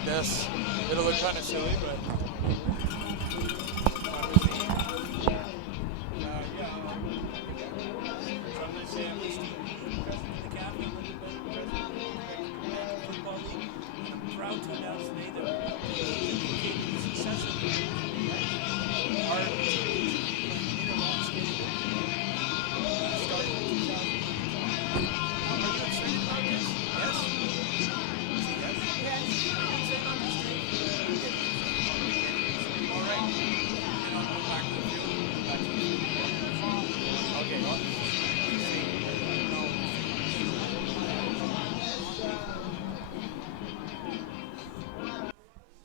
like this. It'll look kind of silly, but. Proud to announce today that the success of our team started in 2000. Are you excited about this? Yes? Yes? Yes. Are you excited about this, Dave? All right. And I'll go back to the field. Back to the field. Okay.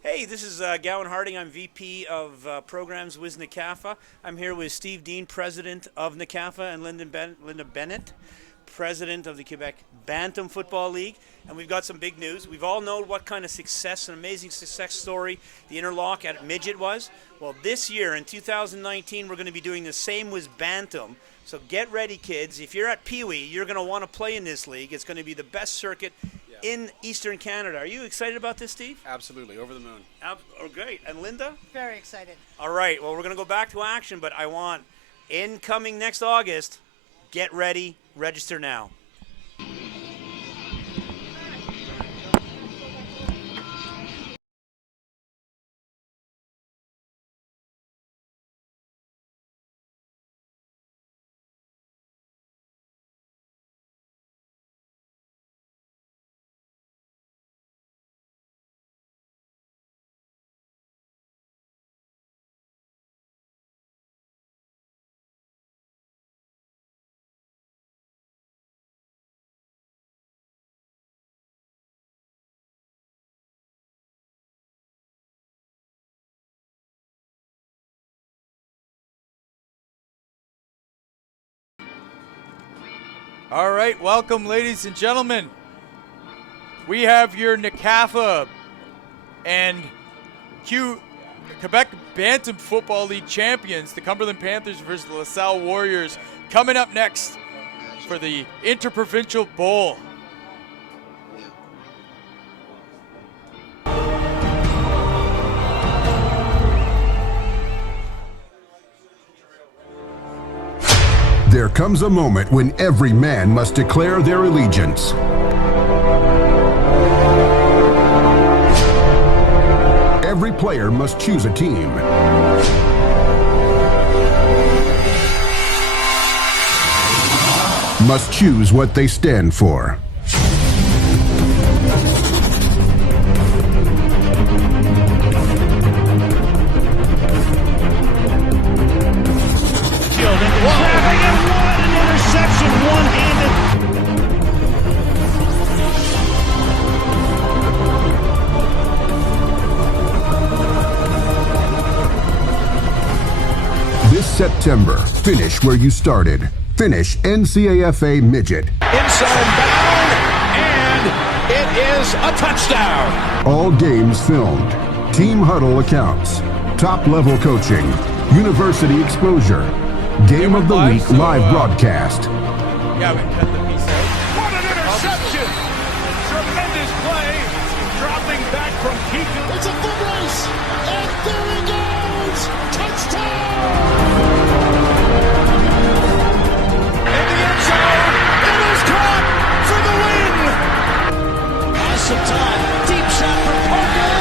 Hey, this is Gowan Harding. I'm VP of Programs with NCAFA. I'm here with Steve Dean, President of NCAFA, and Linda Bennett, President of the Quebec Bantam Football League. And we've got some big news. We've all known what kind of success, an amazing success story the interlock at Midget was. Well, this year in 2019, we're going to be doing the same with Bantam. So get ready, kids. If you're at Pee Wee, you're going to want to play in this league. It's going to be the best circuit in Eastern Canada. Are you excited about this, Steve? Absolutely, over the moon. Oh, great. And Linda? Very excited. All right, well, we're going to go back to action, but I want incoming next August. Get ready, register now. All right, welcome, ladies and gentlemen. We have your NCAFA and Quebec Bantam Football League champions, the Cumberland Panthers versus the LaSalle Warriors, coming up next for the Inter-Provincial Bowl. There comes a moment when every man must declare their allegiance. Every player must choose a team. Must choose what they stand for. September, finish where you started. Finish NCAFA Midget. Inside bound, and it is a touchdown. All games filmed. Team huddle accounts. Top-level coaching. University exposure. Game of the Week live broadcast. Yeah, we cut the piece out. What an interception! Tremendous play. Dropping back from Keegan. It's a foot race, and there he goes! Touchdown! Some time. Deep shot from Parker.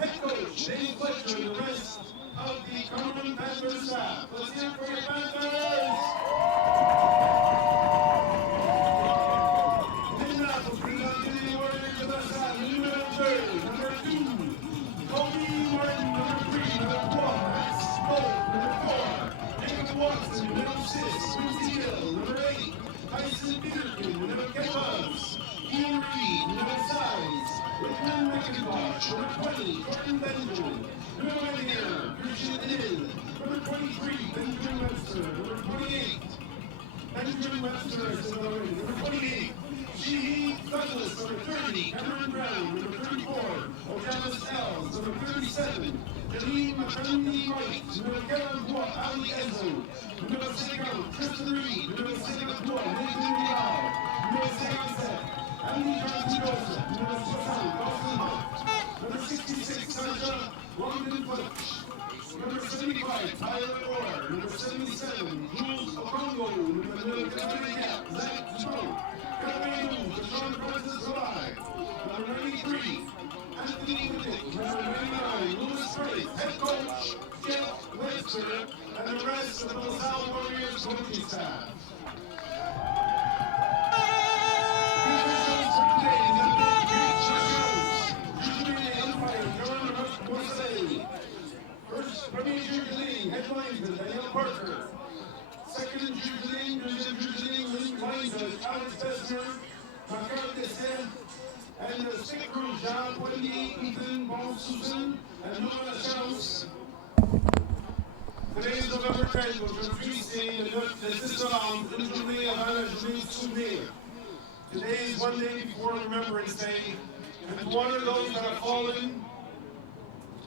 Head coach Dave Fletcher and the rest of the Cumberland Panthers staff. Let's hear it for the Panthers! Minneapolis brings out the Warriors of LaSalle, number 2, Kobe Martin, number 3, number 4, Max Bolt, number 4, Nick Watson, number 6, Bruce Hill, number 8, Tyson Peterkin, number 14, Ian Reed, number 5, Whitman McIntosh, number 20, Jordan Benjamin, number 1 Christian Innes, number 23, Benjamin Webster, number 28, Benjamin Webster is in the ring, number 28, Shaheen Douglas, number 30, Cameron Brown, number 34, Ojalis Ells, number 37, Janine McCundy White, number 42, Ali Enzo, number 50, Tristan Reed, number 52, Nathan Vidal, number 57, Andy Johnson Joseph, number 60, Dawson Hunt, number 66, Sasha Longden Fletch, number 75, Tyler Orr, number 77, Jules Okongo, number 78, Zach Stroh, Cameron Deshaun Francis July, number 93, Anthony Whittick, number 99, Louis Curtis, head coach, Jeff Webster, and the rest of the LaSalle Warriors coaching staff. First, Premier Jubilee, head linesman, Daniel Parker. Second Jubilee, linesman, Alex Besner, Makar Destin, and the stick crew, John Wendy, Ethan, Paul Susan, and Noah Schaus. Today is November 10th, which is Tuesday, the sister of Jubilee Havana Jubilee Souvenir. Today is one day before Remembrance Day, and to honor those that have fallen,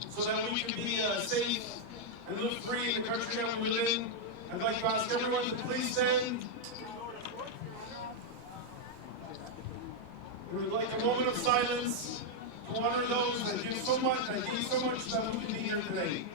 so that we can be safe and live free in the country that we live in. I'd like to ask everyone to please stand. We would like a moment of silence to honor those that give so much, that gave so much so that we can be here today.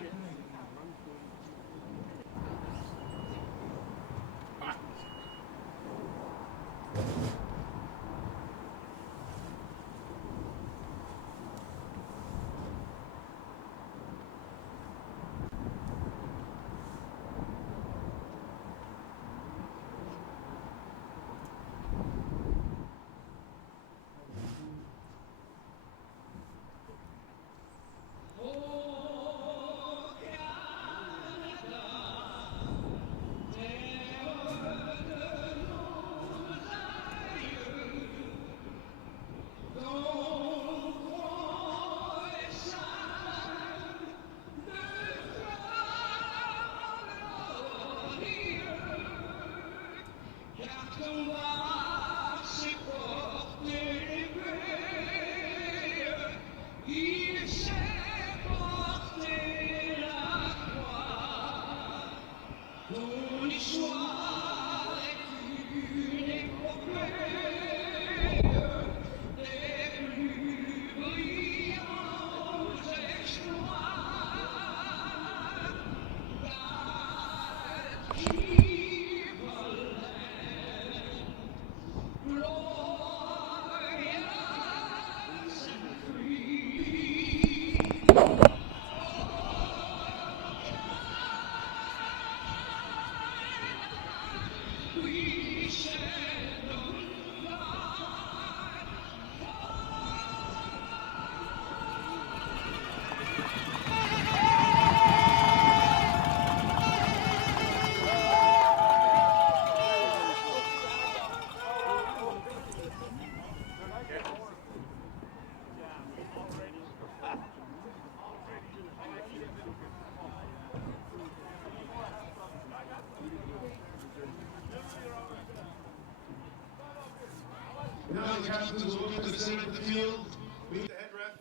Now the captains will look to the center of the field, meet the head ref.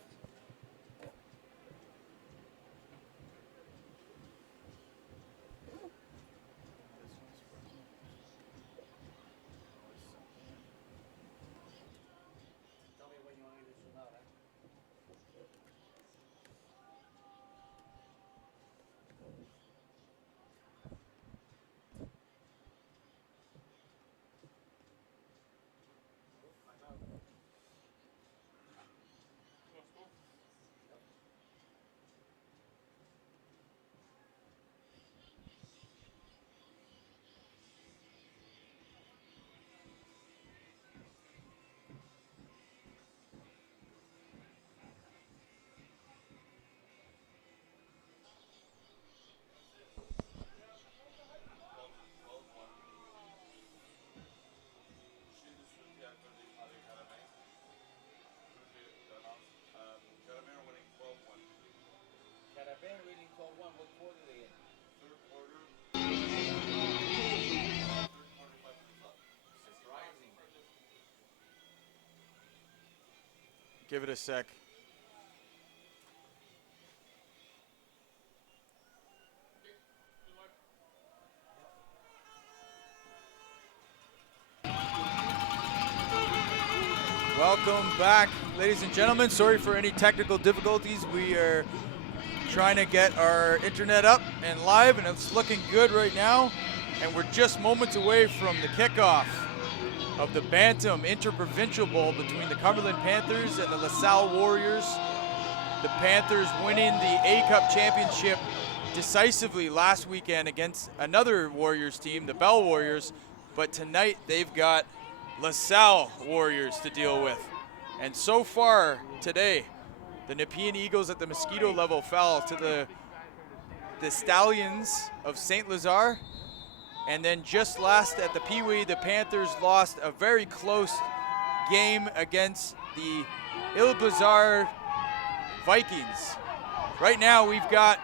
Give it a sec. Welcome back, ladies and gentlemen. Sorry for any technical difficulties. We are trying to get our internet up and live, and it's looking good right now. And we're just moments away from the kickoff of the Bantam Inter-Provincial Bowl between the Cumberland Panthers and the LaSalle Warriors. The Panthers winning the A-Cup championship decisively last weekend against another Warriors team, the Bell Warriors. But tonight they've got LaSalle Warriors to deal with. And so far today, the Nepean Eagles at the Mosquito level fell to the Stallions of St. Lazare. And then just last at the Pee-wee, the Panthers lost a very close game against the Il-Bazar Vikings. Right now we've got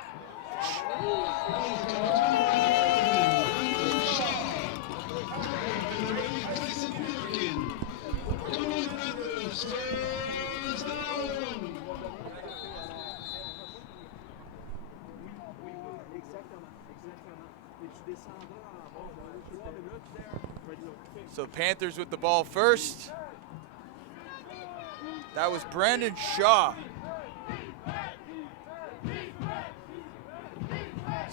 so Panthers with the ball first. That was Brandon Shaw.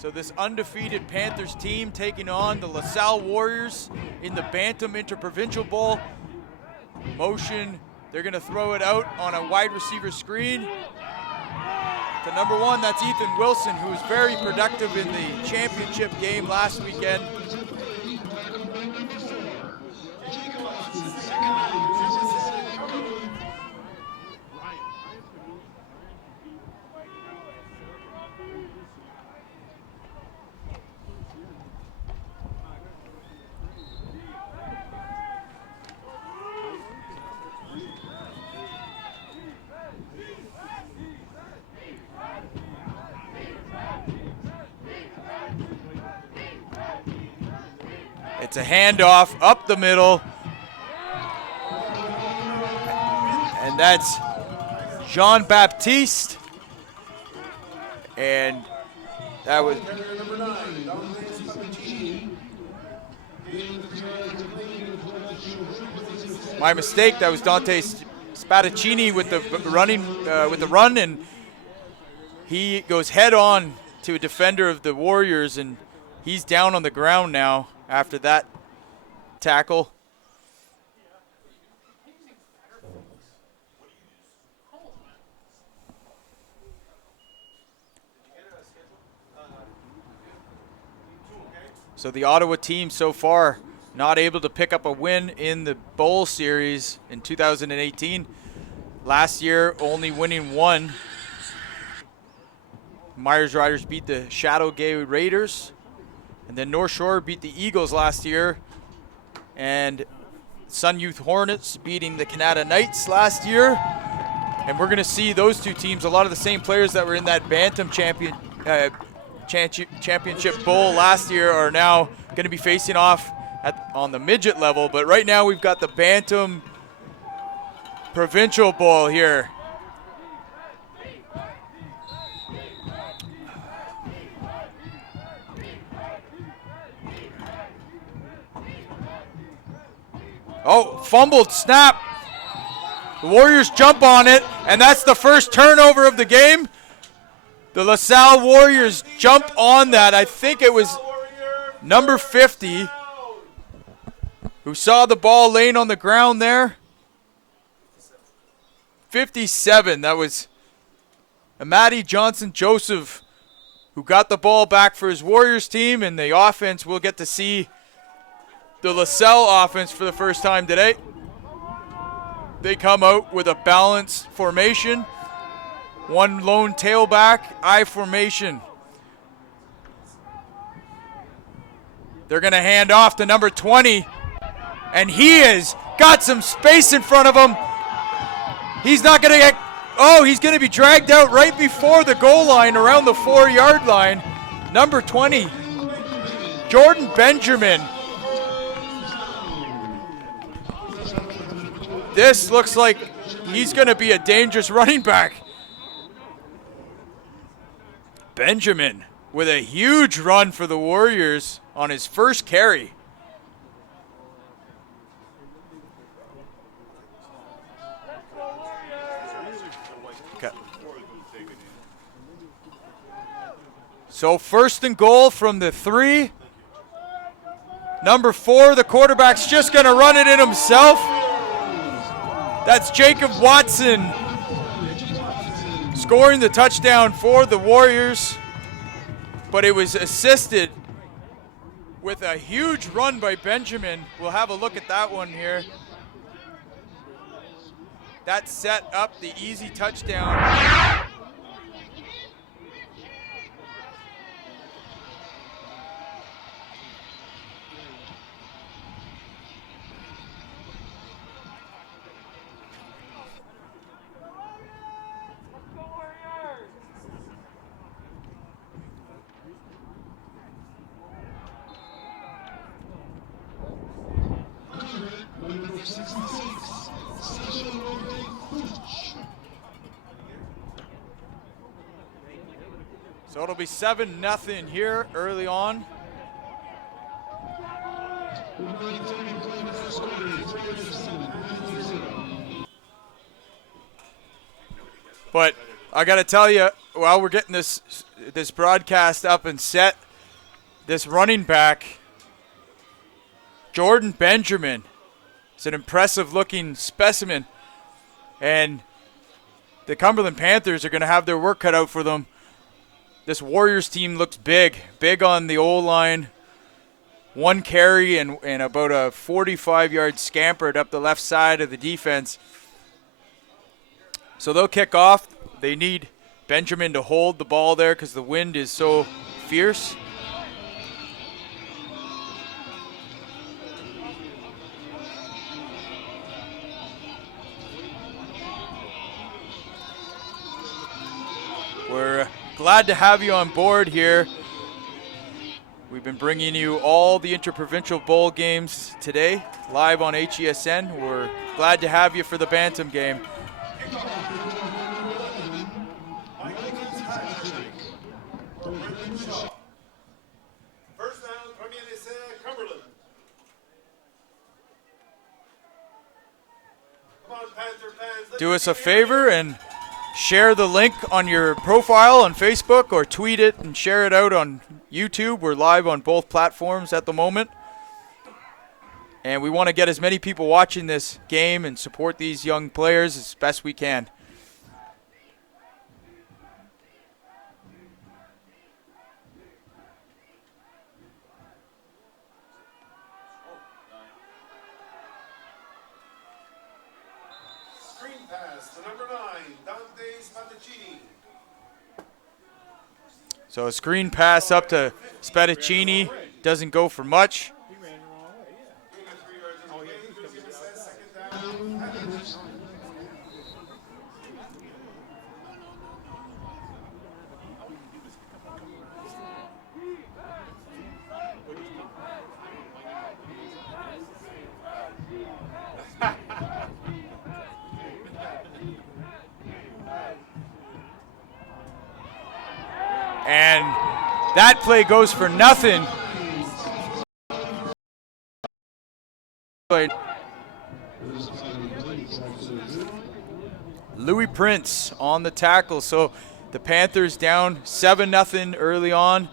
So this undefeated Panthers team taking on the LaSalle Warriors in the Bantam Inter-Provincial Bowl. Motion, they're gonna throw it out on a wide receiver screen. To number 1, that's Ethan Wilson, who was very productive in the championship game last weekend. It's a handoff up the middle. And that's Jean-Baptiste. And that was my mistake. That was Dante Spadaccini with the run, and he goes head on to a defender of the Warriors, and he's down on the ground now after that tackle. So the Ottawa team so far not able to pick up a win in the Bowl Series in 2018. Last year only winning one. Myers Riders beat the Shadowgate Raiders. And then North Shore beat the Eagles last year. And Sun Youth Hornets beating the Canada Knights last year. And we're going to see those two teams, a lot of the same players that were in that Bantam Championship Bowl last year are now going to be facing off on the midget level. But right now we've got the Bantam Provincial Bowl here. Oh, fumbled snap. The Warriors jump on it, and that's the first turnover of the game. The LaSalle Warriors jump on that. I think it was number 50 who saw the ball laying on the ground there. 57, that was Amadi Johnson-Joseph who got the ball back for his Warriors team, and the offense we'll get to see the LaSalle offense for the first time today. They come out with a balanced formation. One lone tailback, I formation. They're going to hand off to number 20. And he has got some space in front of him. He's not going to get, he's going to be dragged out right before the goal line around the 4-yard line. Number 20, Jordan Benjamin. This looks like he's going to be a dangerous running back. Benjamin with a huge run for the Warriors on his first carry. Okay. So first and goal from the 3. Number 4, the quarterback's just going to run it in himself. That's Jacob Watson scoring the touchdown for the Warriors, but it was assisted with a huge run by Benjamin. We'll have a look at that one here. That set up the easy touchdown. So it'll be 7-0 here early on. But I got to tell you, while we're getting this broadcast up and set, this running back, Jordan Benjamin, is an impressive-looking specimen. And the Cumberland Panthers are going to have their work cut out for them. This Warriors team looks big on the O-line. 1 carry and about a 45-yard scampered up the left side of the defense. So they'll kick off. They need Benjamin to hold the ball there because the wind is so fierce. We're glad to have you on board here. We've been bringing you all the Inter-Provincial Bowl games today, live on HESN. We're glad to have you for the Bantam game. First down, premier essai, Cumberland. Come on, Panther fans. Do us a favor and share the link on your profile on Facebook, or tweet it and share it out on YouTube. We're live on both platforms at the moment. And we want to get as many people watching this game and support these young players as best we can. Screen pass to number 9, Dante Spadaccini. So a screen pass up to Spadaccini. Doesn't go for much. And that play goes for nothing. Louis Prince on the tackle. So the Panthers down 7-0 early on,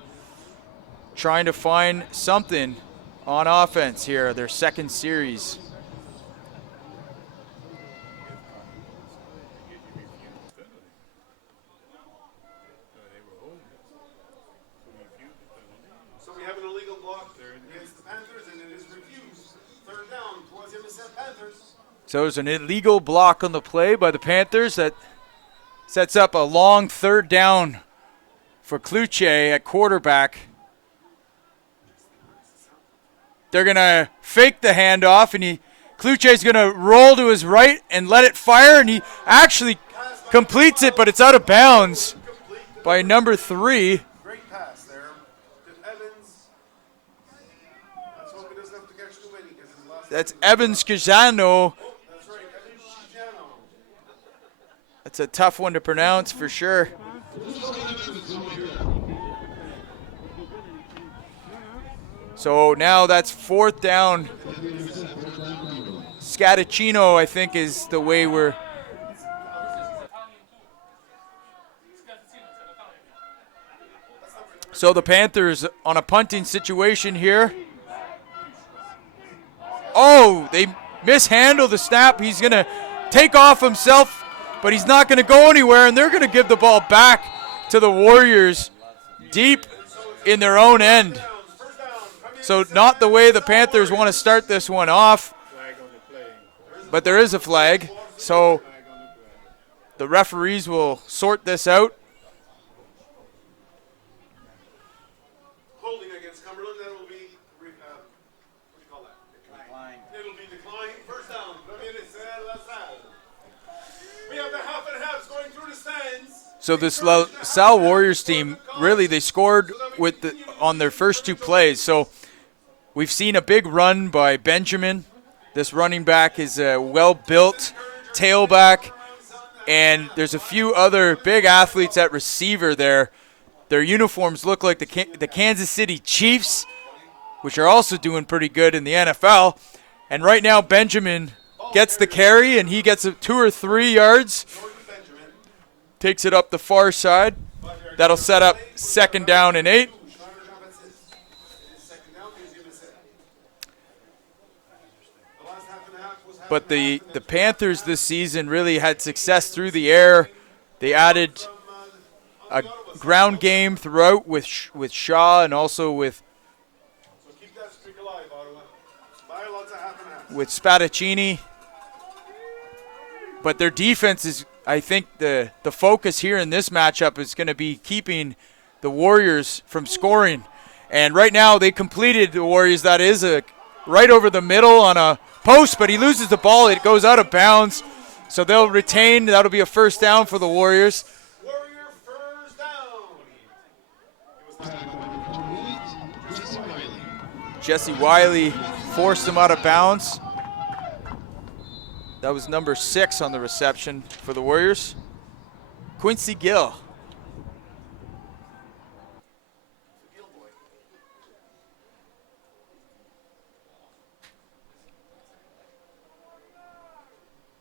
trying to find something on offense here, their second series. So we have an illegal block against the Panthers, and it is refused. Third down towards MSF Panthers. So there's an illegal block on the play by the Panthers that sets up a long third down for Cloutier at quarterback. They're going to fake the handoff, and Cloutier's going to roll to his right and let it fire, and he actually completes it, but it's out of bounds by number 3. Great pass there to Evans. Let's hope he doesn't have to catch too many because his last. That's Evans Cajano. That's right, Evans Cigano. It's a tough one to pronounce for sure. So now that's 4th down. Scatticino, I think, is the way we're. So the Panthers on a punting situation here. Oh, they mishandled the snap. He's going to take off himself, but he's not going to go anywhere, and they're going to give the ball back to the Warriors deep in their own end. So not the way the Panthers want to start this one off, but there is a flag. So the referees will sort this out. Holding against Cumberland, that will be, what do you call that? Decline. It'll be decline. First down. LaSalle. We have the half and halves going through the stands. So this LaSalle Warriors team, really, they scored on their first 2 plays. So we've seen a big run by Benjamin. This running back is a well-built tailback. And there's a few other big athletes at receiver there. Their uniforms look like the Kansas City Chiefs, which are also doing pretty good in the NFL. And right now Benjamin gets the carry, and he gets 2 or 3 yards. Takes it up the far side. That'll set up 2nd down and 8. But the Panthers this season really had success through the air. They added a ground game throughout with Shaw and also with Spadaccini. But their defense is, I think, the focus here in this matchup is going to be keeping the Warriors from scoring. And right now they completed the Warriors. That is right over the middle on a post, but he loses the ball. It goes out of bounds. So they'll retain. That'll be a 1st down for the Warriors. Warrior first down. Jesse Wiley forced him out of bounds. That was number 6 on the reception for the Warriors. Quincy Gill.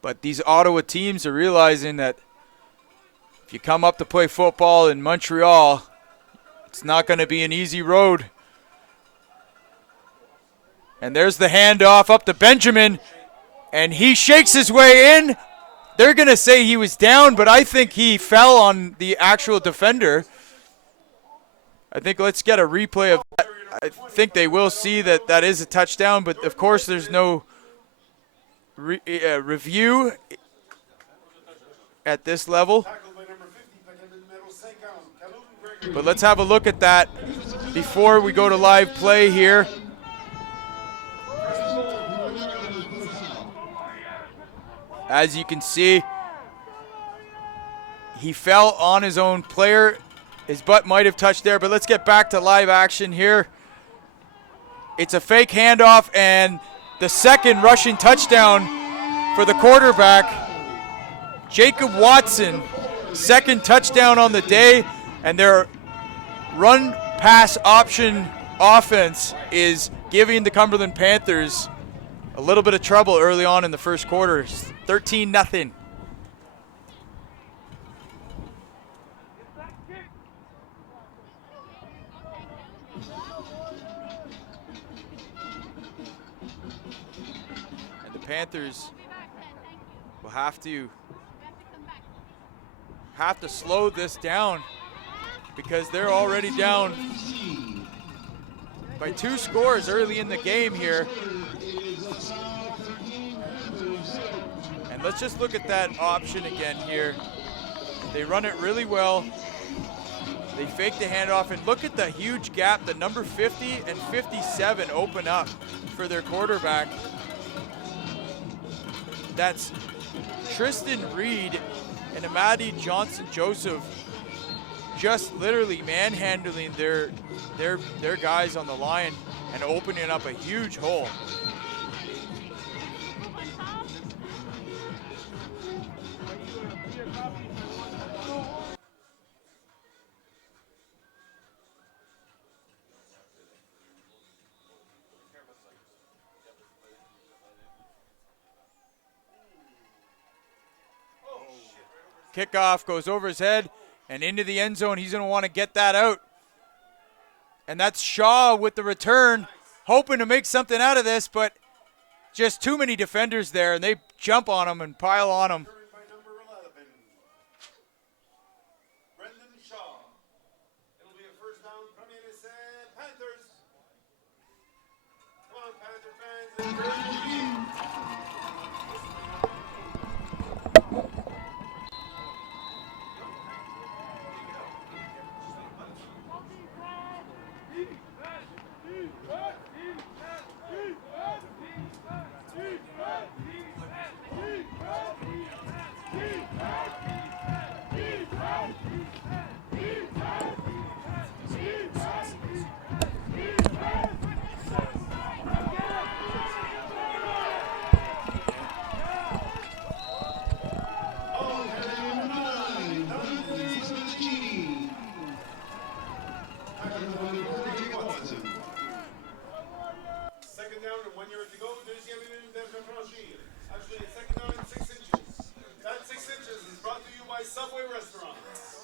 But these Ottawa teams are realizing that if you come up to play football in Montreal, it's not going to be an easy road. And there's the handoff up to Benjamin, and he shakes his way in. They're going to say he was down, but I think he fell on the actual defender. I think let's get a replay of that. I think they will see that that is a touchdown, but of course there's no review at this level. But let's have a look at that before we go to live play here. As you can see, he fell on his own player. His butt might have touched there, but let's get back to live action here. It's a fake handoff, and the second rushing touchdown for the quarterback, Jacob Watson. Second touchdown on the day, and their run-pass option offense is giving the Cumberland Panthers a little bit of trouble early on in the first quarter. 13-0. And the Panthers will have to slow this down because they're already down by 2 scores early in the game here. And let's just look at that option again here. They run it really well. They fake the handoff, and look at the huge gap that number 50 and 57 open up for their quarterback. That's Tristan Reed and Amadi Johnson-Joseph just literally manhandling their guys on the line and opening up a huge hole. kickoff goes over his head and into the end zone. He's going to want to get that out. And that's Shaw with the return, hoping to make something out of this, but just too many defenders there, and they jump on him and pile on him. By number 11, Brendan Shaw. It'll be a first down from HESN Panthers. Come on, Panther fans. Second down and 1 yard to go. Deuxième minute d'Inter-Provincial. Actually, a second down and 6 inches. That 6 inches is brought to you by Subway Restaurants.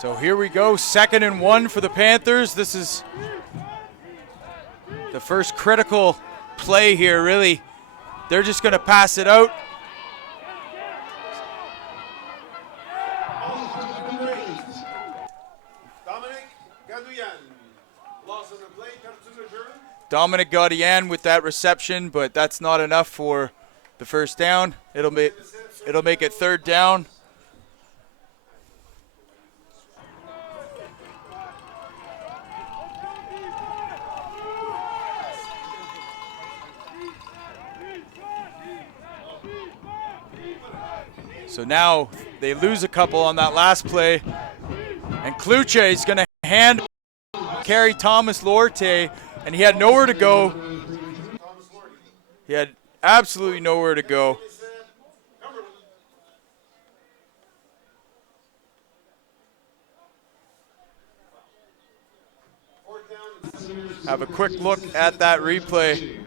So here we go, 2nd and 1 for the Panthers. This is the first critical play here, really. They're just going to pass it out. Dominic Gaudian with that reception, but that's not enough for the first down. It'll make it 3rd down. So now they lose a couple on that last play, and Kluche is going to hand carry Thomas Lorte, and he had nowhere to go. He had absolutely nowhere to go. Have a quick look at that replay.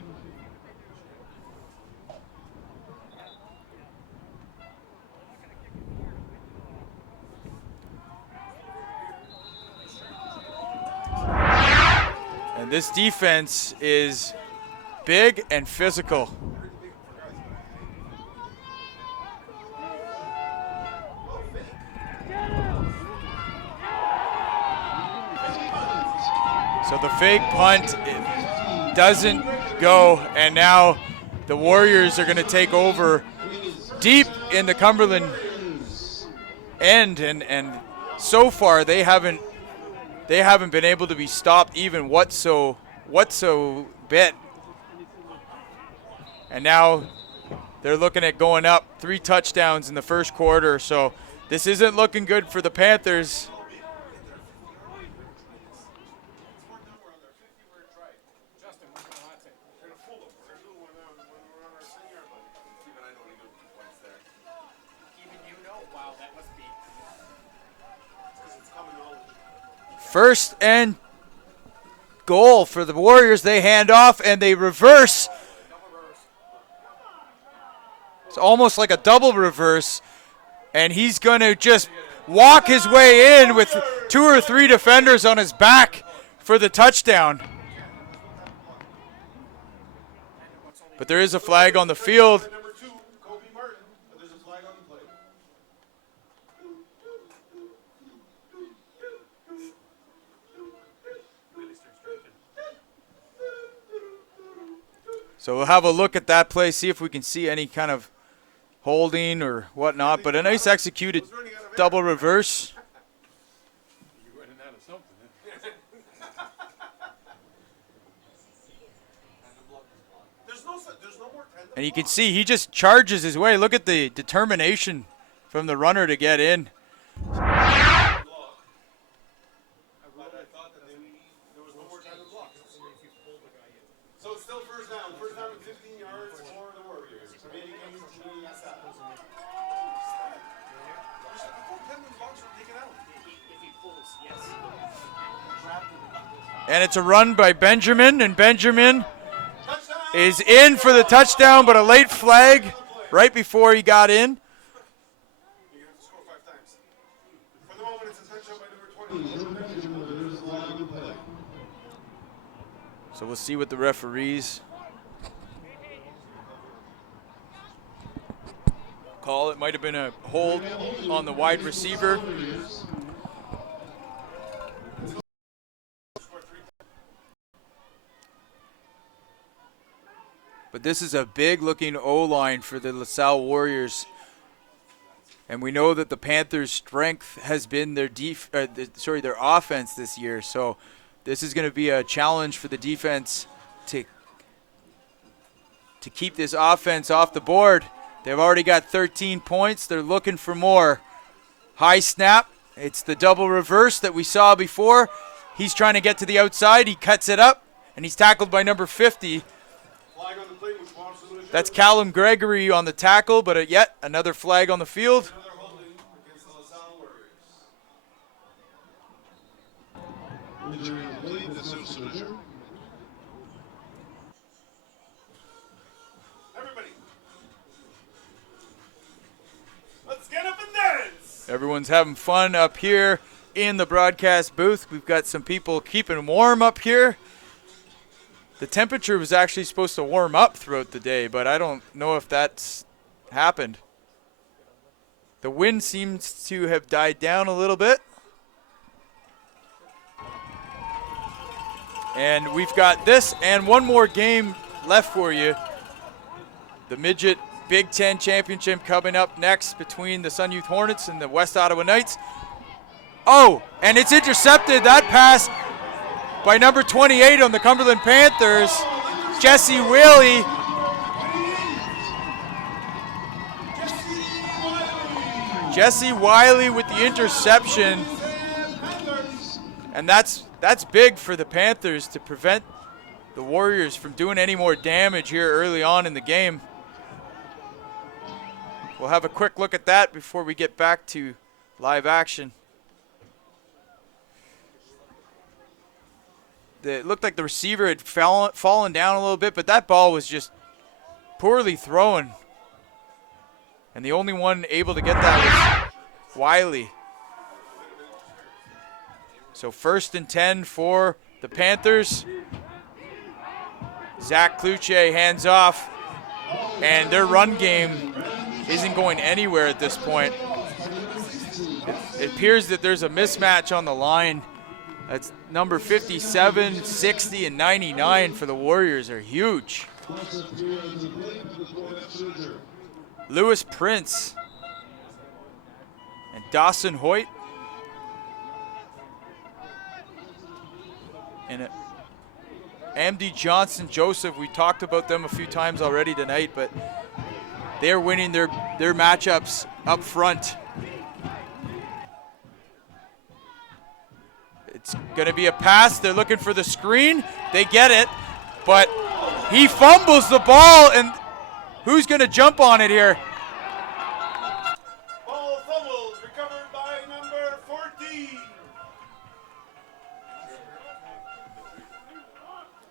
And this defense is big and physical. So the fake punt doesn't go, and now the Warriors are going to take over deep in the Cumberland end, and so far they haven't been able to be stopped even whatso bit. And now they're looking at going up 3 touchdowns in the first quarter, so this isn't looking good for the Panthers. First and goal for the Warriors. They hand off and they reverse. It's almost like a double reverse. And he's going to just walk his way in with 2 or 3 defenders on his back for the touchdown. But there is a flag on the field. So we'll have a look at that play, see if we can see any kind of holding or whatnot. But a nice executed double reverse. And you can see he just charges his way. Look at the determination from the runner to get in. So it's still first down and 15 yards for the Warriors. Remaining games to LaSalle. And it's a run by Benjamin, and Benjamin is in for the touchdown, but a late flag right before he got in. You have to score 5 times. For the moment, it's a touchdown by number 20. So we'll see what the referees call. It might have been a hold on the wide receiver. But this is a big-looking O-line for the LaSalle Warriors. And we know that the Panthers' strength has been their their offense this year. So this is going to be a challenge for the defense to keep this offense off the board. They've already got 13 points. They're looking for more. High snap. It's the double reverse that we saw before. He's trying to get to the outside. He cuts it up, and he's tackled by number 50. That's Callum Gregory on the tackle, but yet another flag on the field. Everybody, let's get up and dance. Everyone's having fun up here in the broadcast booth. We've got some people keeping warm up here. The temperature was actually supposed to warm up throughout the day, but I don't know if that's happened. The wind seems to have died down a little bit. And we've got this and one more game left for you. The Midget Big Ten Championship coming up next between the Sun Youth Hornets and the West Ottawa Knights. Oh, and it's intercepted, that pass by number 28 on the Cumberland Panthers, Jesse Whaley. Jesse Wiley with the interception. And that's big for the Panthers to prevent the Warriors from doing any more damage here early on in the game. We'll have a quick look at that before we get back to live action. It looked like the receiver had fallen down a little bit, but that ball was just poorly thrown. And the only one able to get that was Wiley. So 1st and 10 for the Panthers. Zach Kluche hands off, and their run game isn't going anywhere at this point. It appears that there's a mismatch on the line. That's number 57, 60, and 99 for the Warriors are huge. Lewis Prince and Dawson Hoyt. And Amdi Johnson Joseph, we talked about them a few times already tonight, but they're winning their matchups up front. It's going to be a pass. They're looking for the screen. They get it, but he fumbles the ball, and who's going to jump on it here? Ball fumbled, recovered by number 14.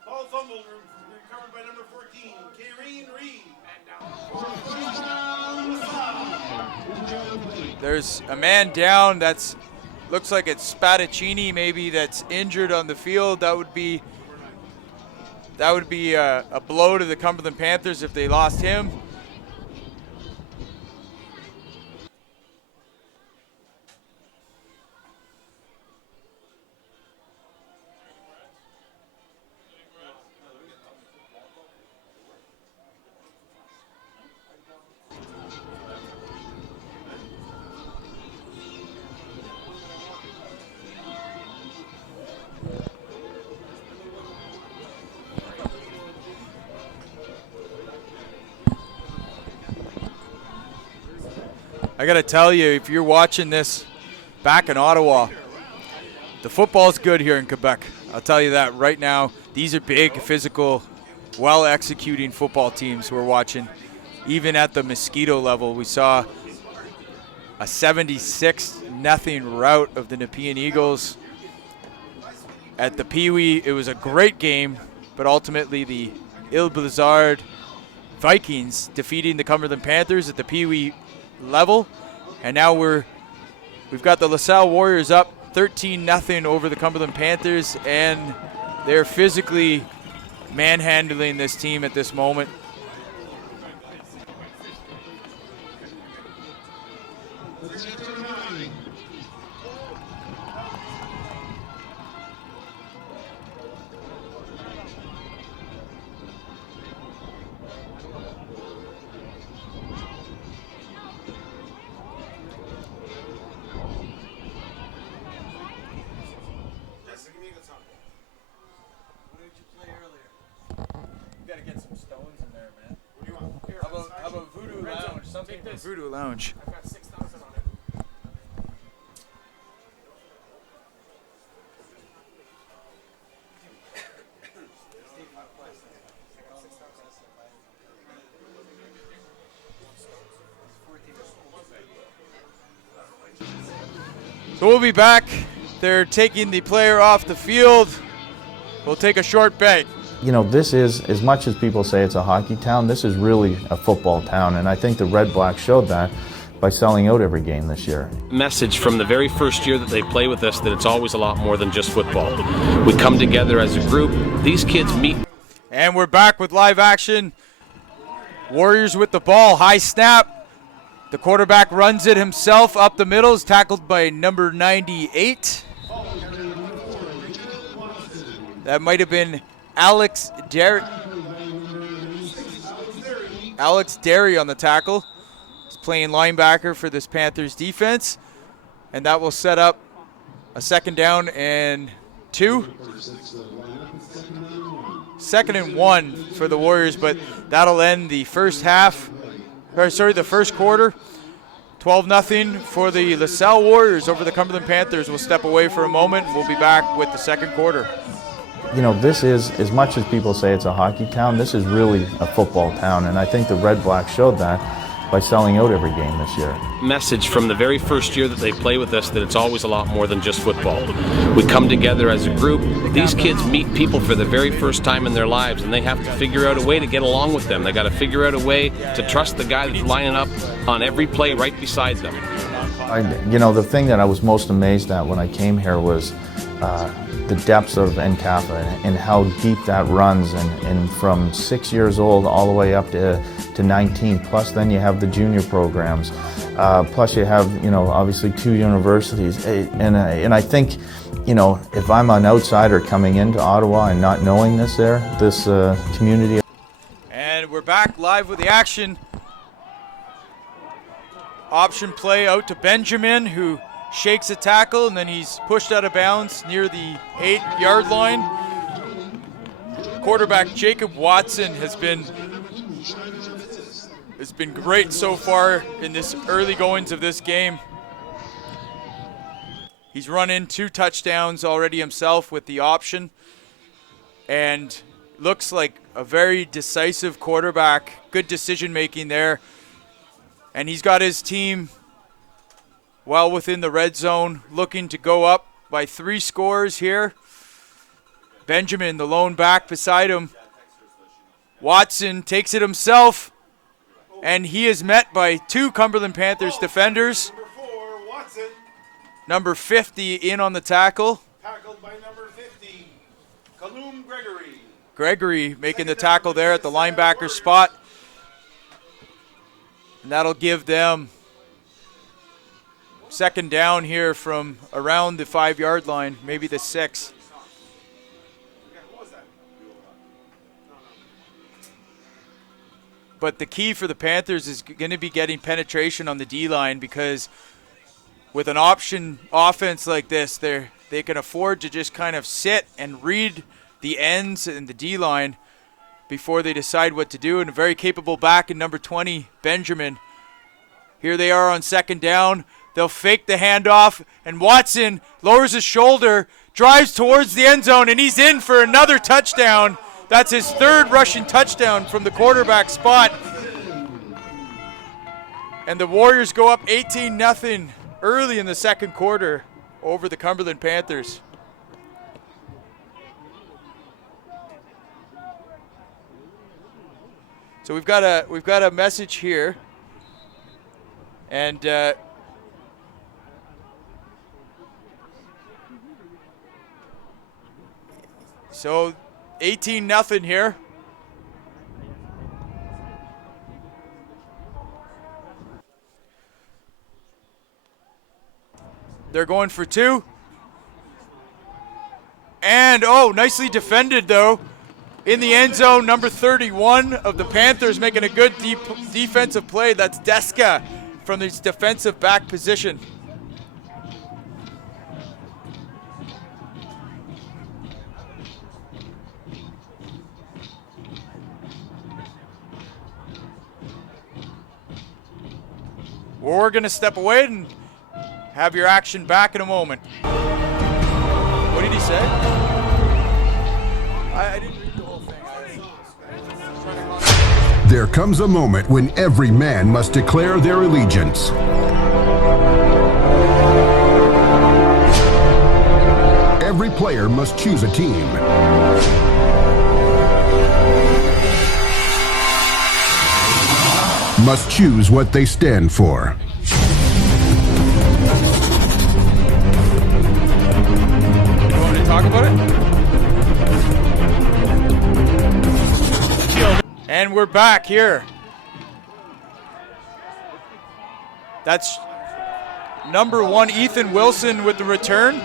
Ball fumbled, recovered by number 14, Kareem Reed. There's a man down. That's looks like it's Spadaccini maybe that's injured on the field. That would be a blow to the Cumberland Panthers if they lost him. I got to tell you, if you're watching this back in Ottawa, the football's good here in Quebec. I'll tell you that right now. These are big, physical, well-executing football teams we're watching. Even at the Mosquito level, we saw a 76-0 rout of the Nepean Eagles. At the Pee Wee, it was a great game, but ultimately the Il Blizzard Vikings defeating the Cumberland Panthers at the Pee Wee level. And now we've got the LaSalle Warriors up 13-0 over the Cumberland Panthers, and they're physically manhandling this team at this moment. Voodoo Lounge. I've got 6,000 on it. So we'll be back. They're taking the player off the field. We'll take a short break. You know, this is, as much as people say it's a hockey town, this is really a football town, and I think the Red Blacks showed that by selling out every game this year. Message from the very first year that they play with us that it's always a lot more than just football. We come together as a group. These kids meet. And we're back with live action. Warriors with the ball, high snap. The quarterback runs it himself up the middle, is tackled by number 98. That might have been Alex Derry on the tackle. He's playing linebacker for this Panthers defense. And that will set up a 2nd down and 2. 2nd and 1 for the Warriors, but that'll end the first quarter. 12-0 for the LaSalle Warriors over the Cumberland Panthers. We'll step away for a moment. We'll be back with the second quarter. You know, this is, as much as people say it's a hockey town, this is really a football town, and I think the Red Blacks showed that by selling out every game this year. Message from the very first year that they play with us that it's always a lot more than just football. We come together as a group. These kids meet people for the very first time in their lives, and they have to figure out a way to get along with them. They got to figure out a way to trust the guy that's lining up on every play right beside them. You know, the thing that I was most amazed at when I came here was the depths of NCAFA and how deep that runs, and from 6 years old all the way up to 19, plus then you have the junior programs, plus you have, you know, obviously 2 universities, and I think, you know, if I'm an outsider coming into Ottawa and not knowing this community. And we're back live with the action. Option play out to Benjamin, who shakes a tackle, and then he's pushed out of bounds near the 8-yard line. Quarterback Jacob Watson has been great so far in this early goings of this game. He's run in 2 touchdowns already himself with the option, and looks like a very decisive quarterback. Good decision making there, and he's got his team well within the red zone, looking to go up by 3 scores here. Benjamin, the lone back beside him. Watson takes it himself, and he is met by 2 Cumberland Panthers defenders. Number 4, Watson. Number 50 in on the tackle. Tackled by number 50, Kaloum Gregory. Gregory making the tackle there at the linebacker spot. And that'll give them 2nd down here from around the 5-yard line, maybe the 6. But the key for the Panthers is going to be getting penetration on the D-line, because with an option offense like this, they can afford to just kind of sit and read the ends and the D-line before they decide what to do. And a very capable back in number 20, Benjamin. Here they are on 2nd down. They'll fake the handoff, and Watson lowers his shoulder, drives towards the end zone, and he's in for another touchdown. That's his 3rd rushing touchdown from the quarterback spot. And the Warriors go up 18-0 early in the second quarter over the Cumberland Panthers. So we've got a message here, and so 18-0 here. They're going for two. And, oh, nicely defended, though. In the end zone, number 31 of the Panthers making a good defensive play. That's Deska from his defensive back position. We're going to step away and have your action back in a moment. What did he say? I didn't read the whole thing. There comes a moment when every man must declare their allegiance. Every player must choose a team. Must choose what they stand for. You want me to talk about it? And we're back here. That's number 1, Ethan Wilson, with the return.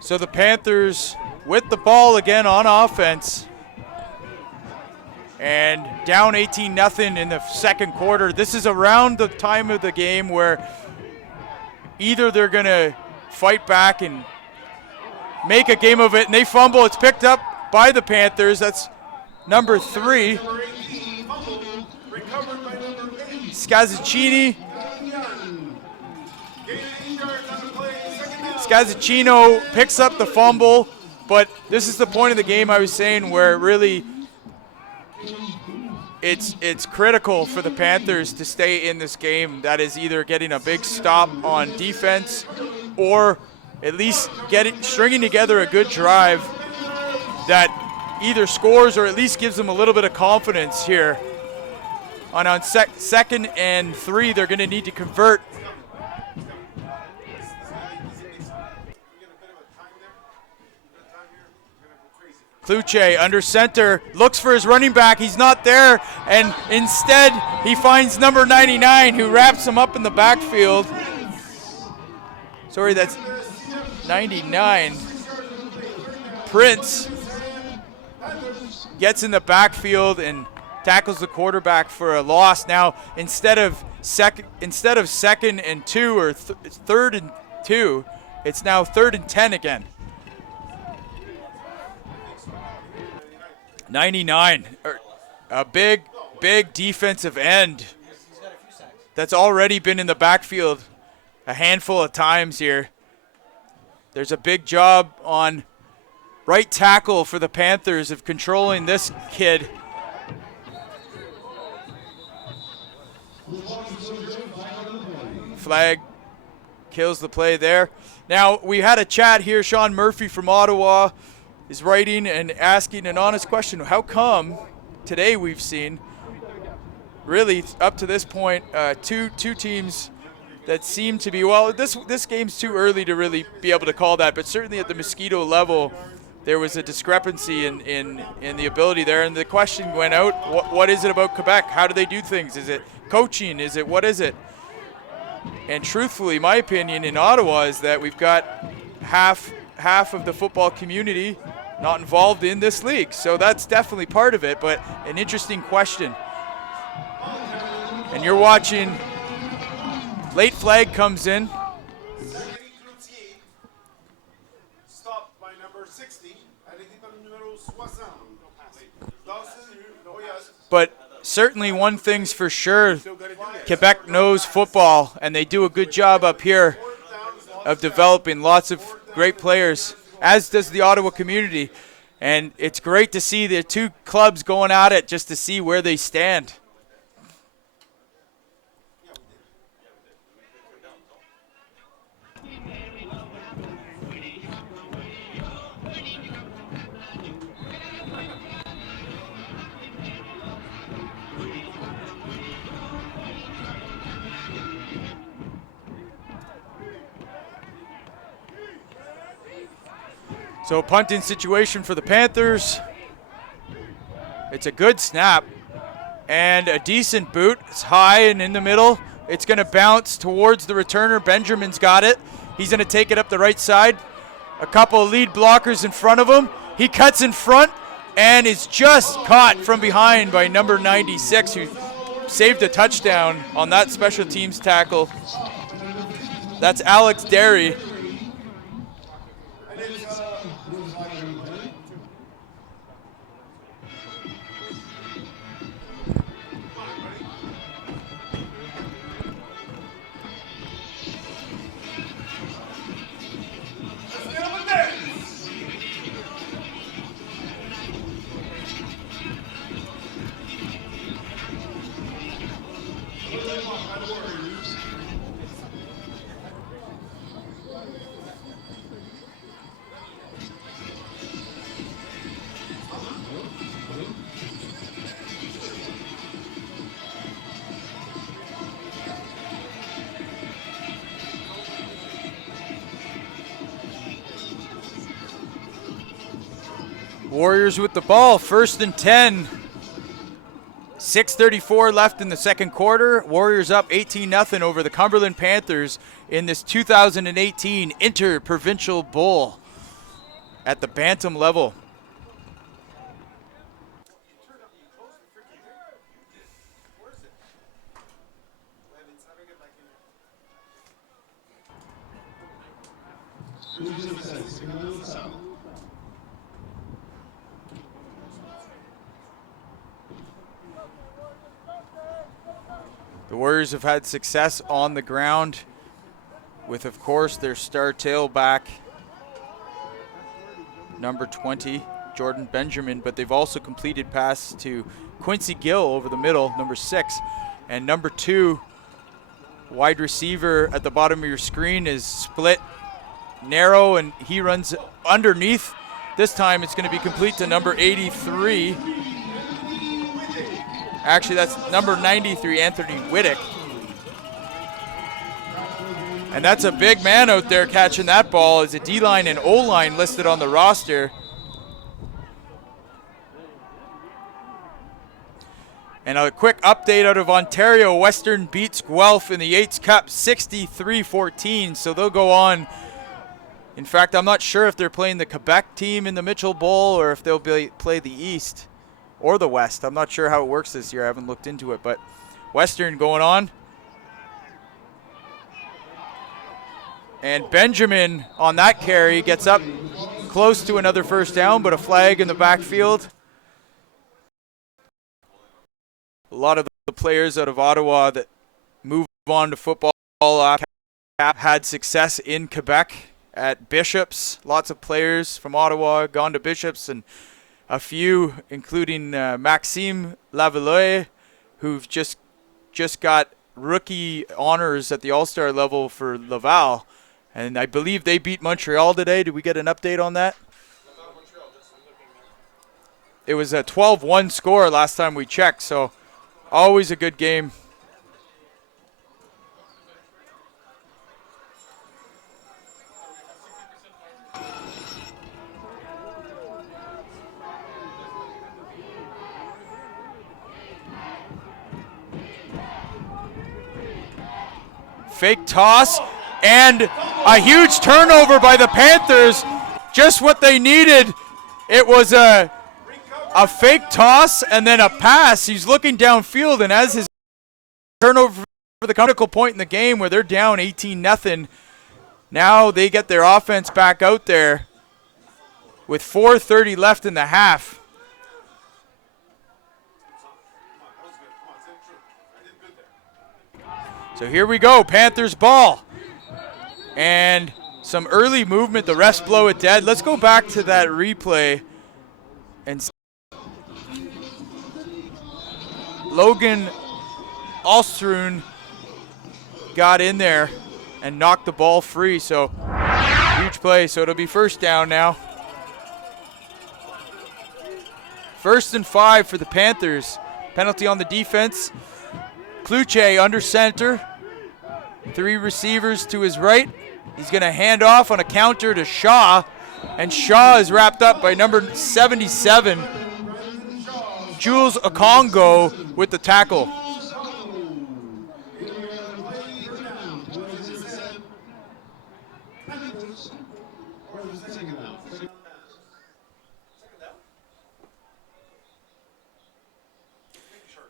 So the Panthers with the ball again on offense. And down 18-0 in the second quarter. This is around the time of the game where either they're going to fight back and make a game of it, and they fumble. It's picked up by the Panthers. That's number 3. Scazzacini. Scazzacino picks up the fumble, but this is the point of the game I was saying where really it's critical for the Panthers to stay in this game. That is either getting a big stop on defense or at least stringing together a good drive that either scores or at least gives them a little bit of confidence here. On second and 3, they're going to need to convert. Kluche under center, looks for his running back. He's not there, and instead he finds number 99, who wraps him up in the backfield. Sorry, that's 99. Prince gets in the backfield and tackles the quarterback for a loss. Now, instead of second and 2 or third and 2, it's now 3rd and 10 again. 99, a big defensive end that's already been in the backfield a handful of times here. There's a big job on right tackle for the Panthers of controlling this kid. Flag kills the play there. Now, we had a chat here. Sean Murphy from Ottawa is writing and asking an honest question. How come today we've seen, really up to this point, two teams that seem to be, well, this game's too early to really be able to call that, but certainly at the Mosquito level, there was a discrepancy in the ability there, and the question went out, what is it about Quebec? How do they do things? Is it coaching? What is it? And truthfully, my opinion in Ottawa is that we've got half of the football community not involved in this league. So that's definitely part of it, but an interesting question. And you're watching, late flag comes in. Stopped by number 60. But certainly one thing's for sure, Quebec knows football, and they do a good job up here of developing lots of great players, as does the Ottawa community. And it's great to see the two clubs going at it just to see where they stand. So punting situation for the Panthers. It's a good snap and a decent boot. It's high and in the middle. It's going to bounce towards the returner. Benjamin's got it. He's going to take it up the right side. A couple of lead blockers in front of him. He cuts in front and is just caught from behind by number 96, who saved a touchdown on that special teams tackle. That's Alex Derry. Warriors with the ball, 1st and 10. 6:34 left in the second quarter. Warriors up 18-0 over the Cumberland Panthers in this 2018 Inter-Provincial Bowl at the Bantam level. The Warriors have had success on the ground with, of course, their star tailback, number 20, Jordan Benjamin, but they've also completed passes to Quincy Gill over the middle, number 6, and number 2, wide receiver at the bottom of your screen, is split narrow, and he runs underneath. This time it's going to be complete to number 83. Actually, that's number 93, Anthony Whittick. And that's a big man out there catching that ball. Is a D-line and O-line listed on the roster. And a quick update out of Ontario. Western beats Guelph in the Yates Cup 63-14, so they'll go on. In fact, I'm not sure if they're playing the Quebec team in the Mitchell Bowl or if they'll play the East or the West. I'm not sure how it works this year. I haven't looked into it, but Western going on. And Benjamin on that carry gets up close to another first down, but a flag in the backfield. A lot of the players out of Ottawa that move on to football have had success in Quebec at Bishops. Lots of players from Ottawa gone to Bishops, and a few, including Maxime Lavallee, who've just got rookie honors at the All-Star level for Laval. And I believe they beat Montreal today. Did we get an update on that? It was a 12-1 score last time we checked, so always a good game. Fake toss and a huge turnover by the Panthers. Just what they needed. It was a fake toss and then a pass. He's looking downfield, and as his turnover for the critical point in the game where they're down 18-0, now they get their offense back out there with 4:30 left in the half. So here we go, Panthers ball. And some early movement, the refs blow it dead. Let's go back to that replay And Logan Alstrun got in there and knocked the ball free, so huge play. So it'll be first down now. 1st and 5 for the Panthers. Penalty on the defense. Kluche under center. 3 receivers to his right. He's going to hand off on a counter to Shaw, and Shaw is wrapped up by number 77, Jules Okongo, with the tackle.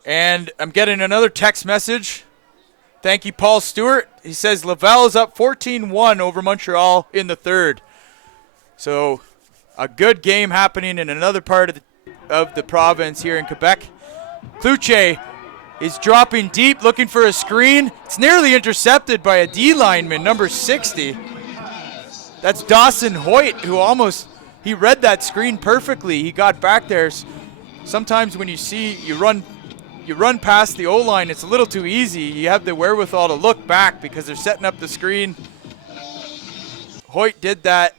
And I'm getting another text message. Thank you, Paul Stewart. He says Laval is up 14-1 over Montreal in the third. So a good game happening in another part of the province here in Quebec. Kluche is dropping deep, looking for a screen. It's nearly intercepted by a D lineman, number 60. That's Dawson Hoyt, who he read that screen perfectly. He got back there. Sometimes when you run past the O-line, it's a little too easy. You have the wherewithal to look back because they're setting up the screen. Hoyt did that,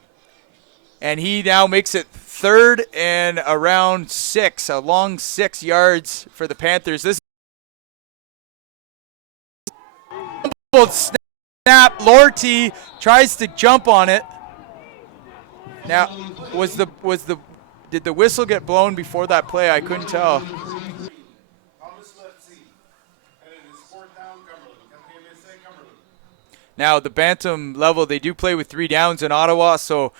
and he now makes it 3rd and around 6, a long 6 yards for the Panthers. This snap, Lortie tries to jump on it. Now, did the whistle get blown before that play? I couldn't tell. Now, the Bantam level, they do play with 3 downs in Ottawa, so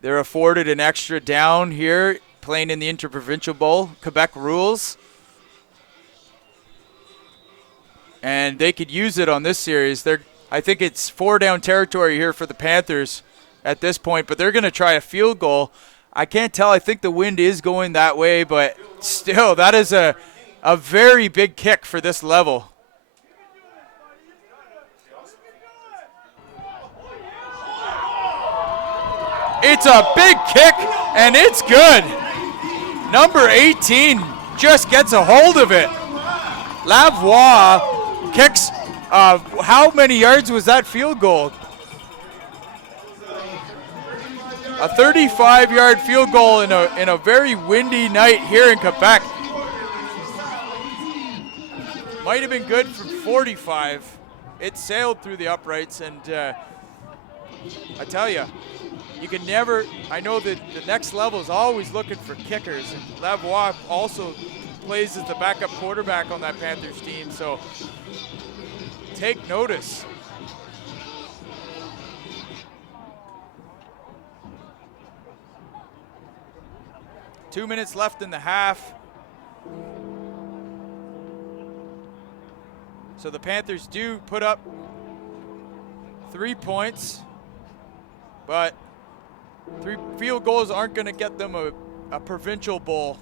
they're afforded an extra down here, playing in the Inter-Provincial Bowl. Quebec rules. And they could use it on this series. I think it's 4-down territory here for the Panthers at this point, but they're going to try a field goal. I can't tell. I think the wind is going that way, but still, that is a very big kick for this level. It's a big kick, and it's good. Number 18 just gets a hold of it. Lavoie kicks, how many yards was that field goal? A 35-yard field goal in a very windy night here in Quebec. Might have been good from 45. It sailed through the uprights, and I tell you, you can never, I know that the next level is always looking for kickers, and Lavoie also plays as the backup quarterback on that Panthers team, so take notice. Two minutes left in the half. So the Panthers do put up 3 points, but 3 field goals aren't going to get them a provincial bowl.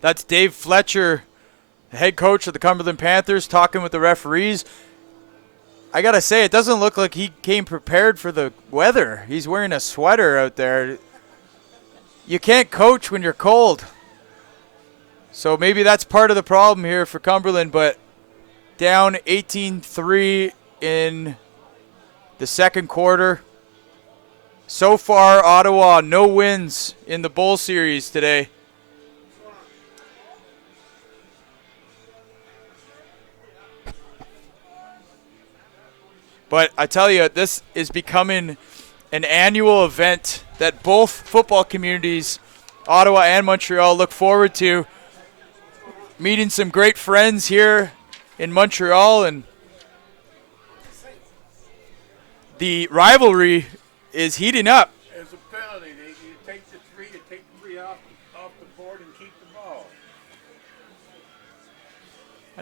That's Dave Fletcher, the head coach of the Cumberland Panthers, talking with the referees. I got to say, it doesn't look like he came prepared for the weather. He's wearing a sweater out there. You can't coach when you're cold. So maybe that's part of the problem here for Cumberland, but down 18-3 in the second quarter. So far, Ottawa, no wins in the bowl series today. But I tell you, this is becoming an annual event that both football communities, Ottawa and Montreal, look forward to. Meeting some great friends here in Montreal, and the rivalry is heating up. It's a penalty. You take the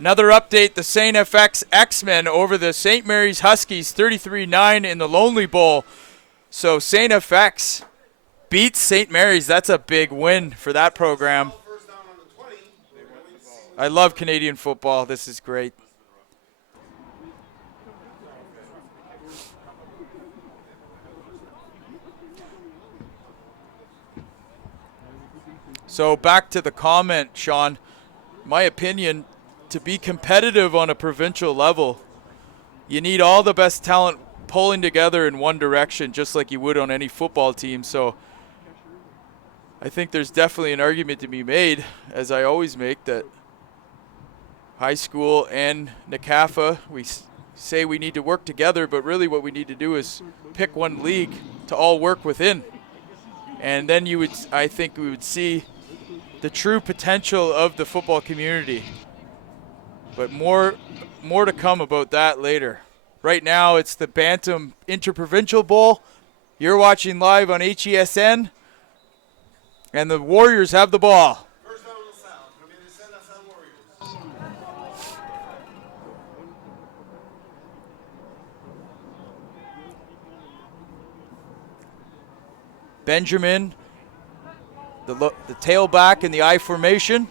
Another update, the St. FX X-Men over the St. Mary's Huskies, 33-9 in the Lonely Bowl. So St. FX beats St. Mary's. That's a big win for that program. I love Canadian football. This is great. So back to the comment, Sean. My opinion, to be competitive on a provincial level, you need all the best talent pulling together in one direction, just like you would on any football team. So I think there's definitely an argument to be made, as I always make, that high school and NCAFA, we say we need to work together, but really what we need to do is pick one league to all work within. And then I think we would see the true potential of the football community. But more to come about that later. Right now, it's the Bantam Inter-Provincial Bowl. You're watching live on HESN, and the Warriors have the ball. First down, LaSalle. Gonna be the LaSalle Warriors. Benjamin, the tailback in the I formation.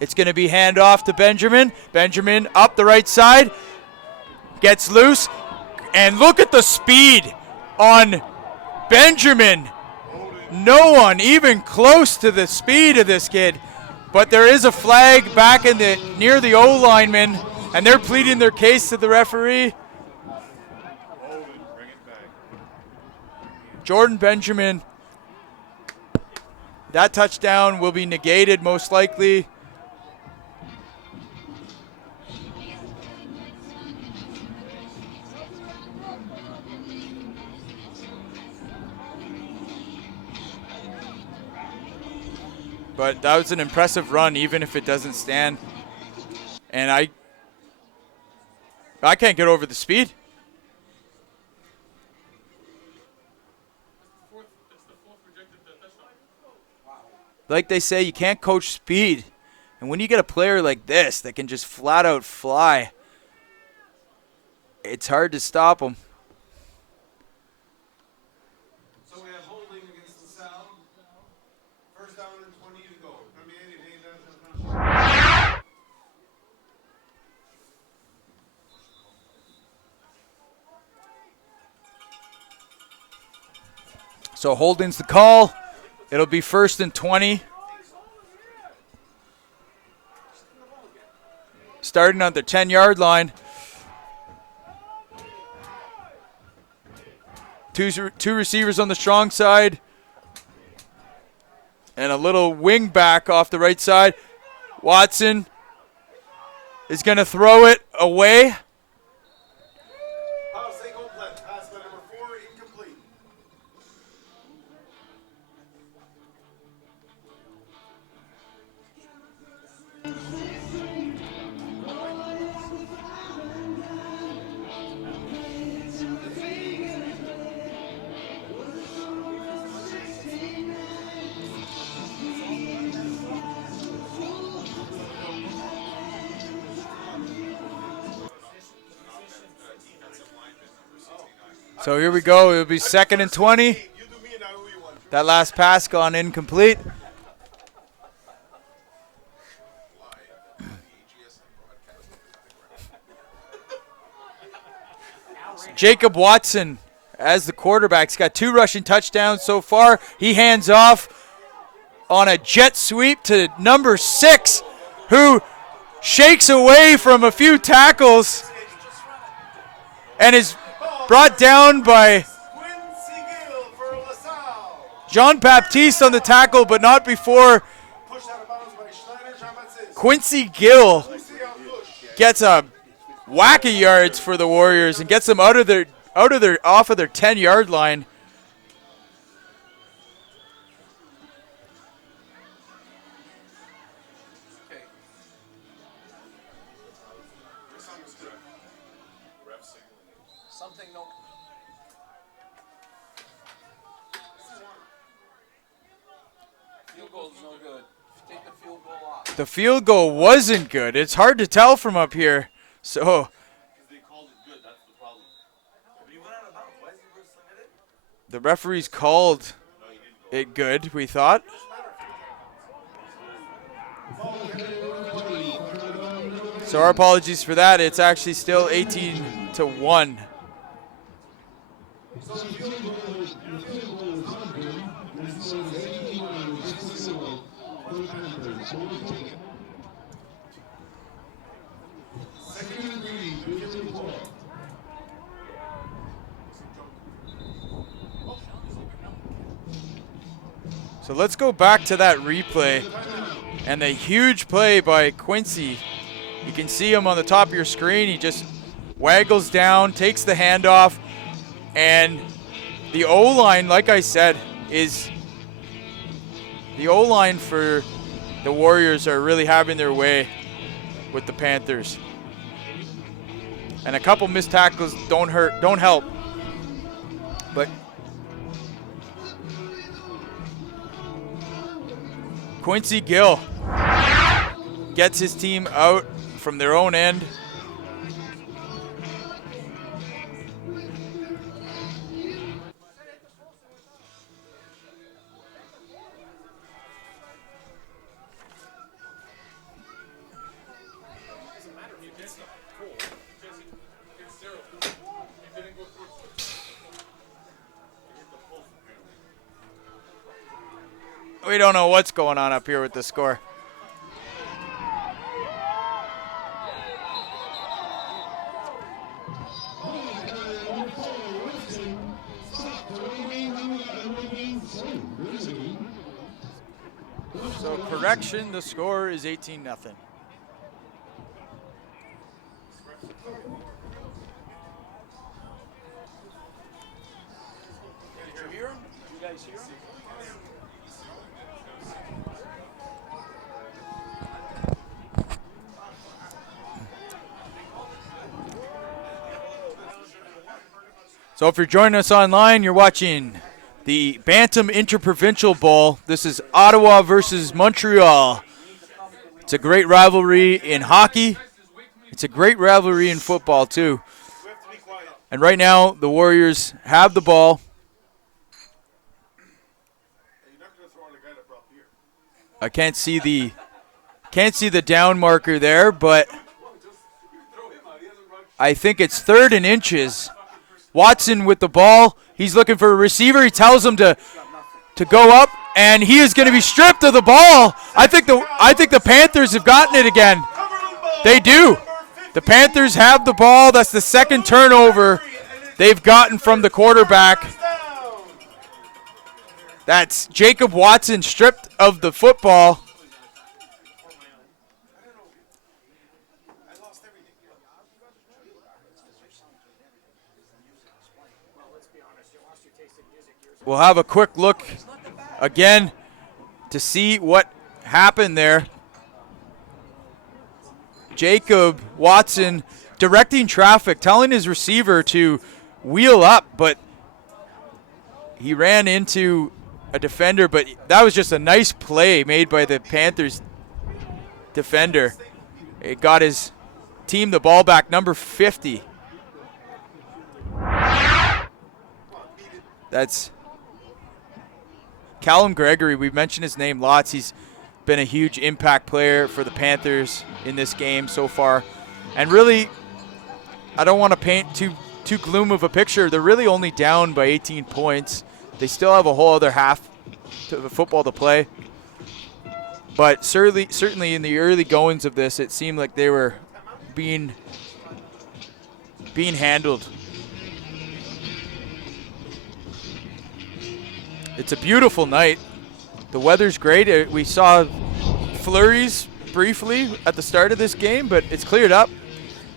It's going to be handoff to Benjamin. Benjamin up the right side. Gets loose. And look at the speed on Benjamin. No one even close to the speed of this kid. But there is a flag back near the O lineman, and they're pleading their case to the referee. Jordan Benjamin. That touchdown will be negated most likely. But that was an impressive run, even if it doesn't stand. And I can't get over the speed. Like they say, you can't coach speed. And when you get a player like this that can just flat out fly, it's hard to stop him. So we have holding against LaSalle. First down and 20 to go. So holding's the call. It'll be 1st and 20. Starting on the 10-yard line. Two receivers on the strong side. And a little wing back off the right side. Watson is going to throw it away. Pass by number 4, incomplete. So here we go. It'll be 2nd and 20. That last pass gone incomplete. Jacob Watson as the quarterback. He's got 2 rushing touchdowns so far. He hands off on a jet sweep to number 6, who shakes away from a few tackles and is brought down by Jean Baptiste on the tackle, but not before Quincy Gill gets a whack of yards for the Warriors and gets them off of their 10-yard line. Field goal is no good. The field goal wasn't good. It's hard to tell from up here. So the referees called it good, we thought. So our apologies for that. It's actually still 18-1. So let's go back to that replay and the huge play by Quincy. You can see him on the top of your screen. He just waggles down, takes the handoff, and the O-line, like I said, is the O-line for the Warriors are really having their way with the Panthers. And a couple missed tackles don't help. But Quincy Gill gets his team out from their own end. We don't know what's going on up here with the score. So correction, the score is 18-0. So if you're joining us online, you're watching the Bantam Inter-Provincial Bowl. This is Ottawa versus Montreal. It's a great rivalry in hockey. It's a great rivalry in football too. And right now, the Warriors have the ball. I can't see the down marker there, but I think it's 3rd and inches. Watson with the ball. He's looking for a receiver. He tells him to go up, and he is going to be stripped of the ball. I think the Panthers have gotten it again. They do. The Panthers have the ball. That's the second turnover they've gotten from the quarterback. That's Jacob Watson stripped of the football. We'll have a quick look again to see what happened there. Jacob Watson directing traffic, telling his receiver to wheel up, but he ran into a defender, but that was just a nice play made by the Panthers defender. It got his team the ball back, number 50. That's Callum Gregory. We've mentioned his name lots. He's been a huge impact player for the Panthers in this game so far. And really, I don't want to paint too gloom of a picture. They're really only down by 18 points. They still have a whole other half of the football to play. But certainly in the early goings of this, it seemed like they were being handled. It's a beautiful night. The weather's great. We saw flurries briefly at the start of this game, but it's cleared up.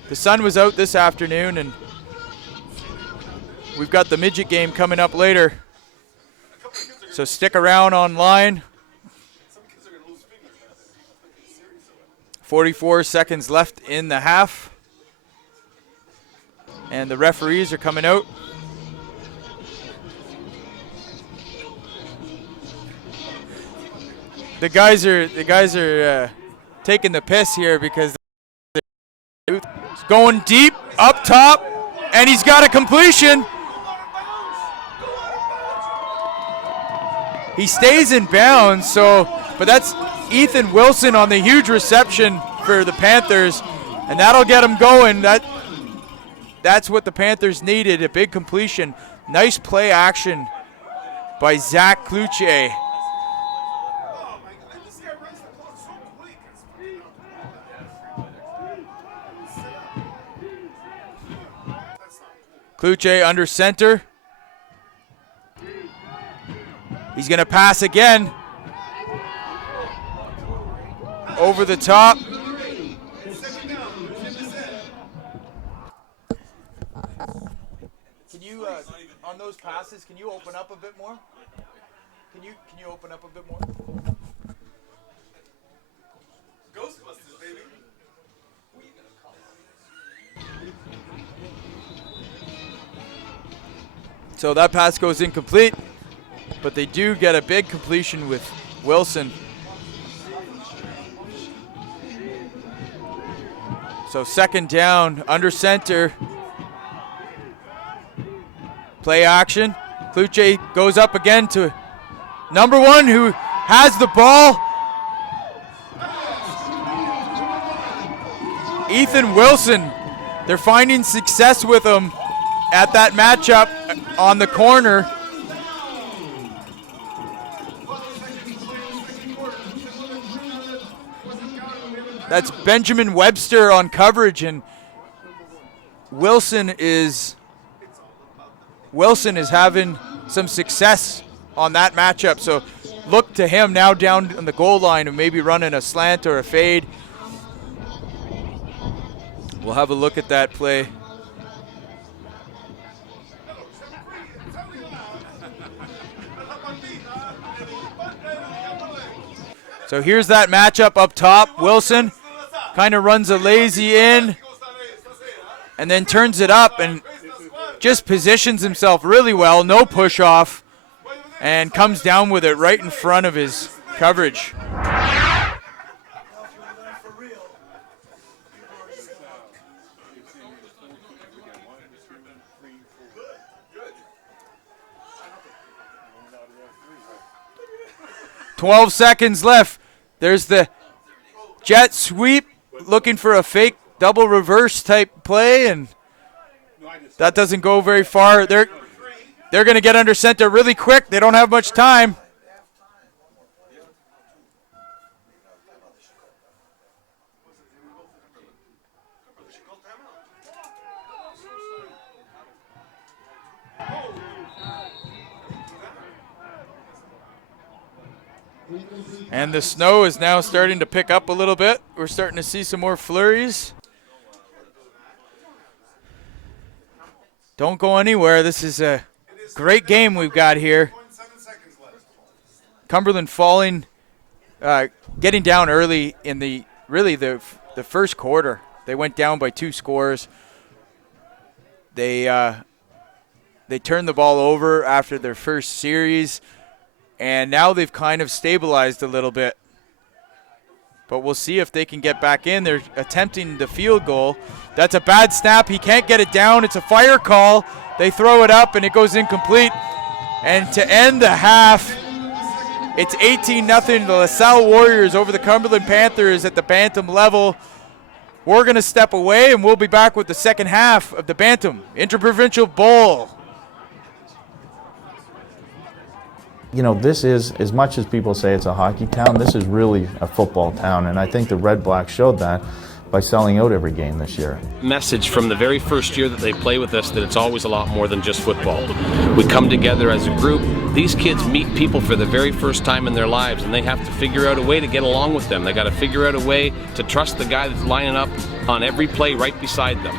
The sun was out this afternoon, and we've got the midget game coming up later. So stick around online. 44 seconds left in the half. And the referees are coming out. the guys are taking the piss here because he's going deep up top, and he's got a completion. He stays in bounds, but that's Ethan Wilson on the huge reception for the Panthers, and that'll get him going. That's what the Panthers needed, a big completion. Nice play action by Zach Cloutier. Cloutier under center. He's going to pass again. Over the top. Can you, on those passes, can you open up a bit more? Can you open up a bit more? Ghostbusters, baby. So that pass goes incomplete, but they do get a big completion with Wilson. So second down, under center. Play action. Cloutier goes up again to number one, who has the ball. Ethan Wilson. They're finding success with him at that matchup on the corner. That's Benjamin Webster on coverage, and Wilson is having some success on that matchup. So look to him now down on the goal line and maybe running a slant or a fade. We'll have a look at that play. So here's that matchup up top. Wilson kind of runs a lazy in and then turns it up and just positions himself really well. No push off, and comes down with it right in front of his coverage. "12 seconds left. There's the jet sweep, looking for a fake double reverse type play, and that doesn't go very far. They're going to get under center really quick. They don't have much time. And the snow is now starting to pick up a little bit. We're starting to see some more flurries. Don't go anywhere. This is a great game we've got here. Cumberland falling, getting down early in the first quarter. They went down by 2 scores. They turned the ball over after their first series, and now they've kind of stabilized a little bit. But we'll see if they can get back in. They're attempting the field goal. That's a bad snap. He can't get it down. It's a fire call. They throw it up, and it goes incomplete. And to end the half, it's 18-0. The LaSalle Warriors over the Cumberland Panthers at the Bantam level. We're going to step away, and we'll be back with the second half of the Bantam Inter-Provincial Bowl. You know, this is, as much as people say it's a hockey town, this is really a football town, and I think the Red Blacks showed that by selling out every game this year. Message from the very first year that they play with us that it's always a lot more than just football. We come together as a group. These kids meet people for the very first time in their lives, and they have to figure out a way to get along with them. They got to figure out a way to trust the guy that's lining up on every play right beside them.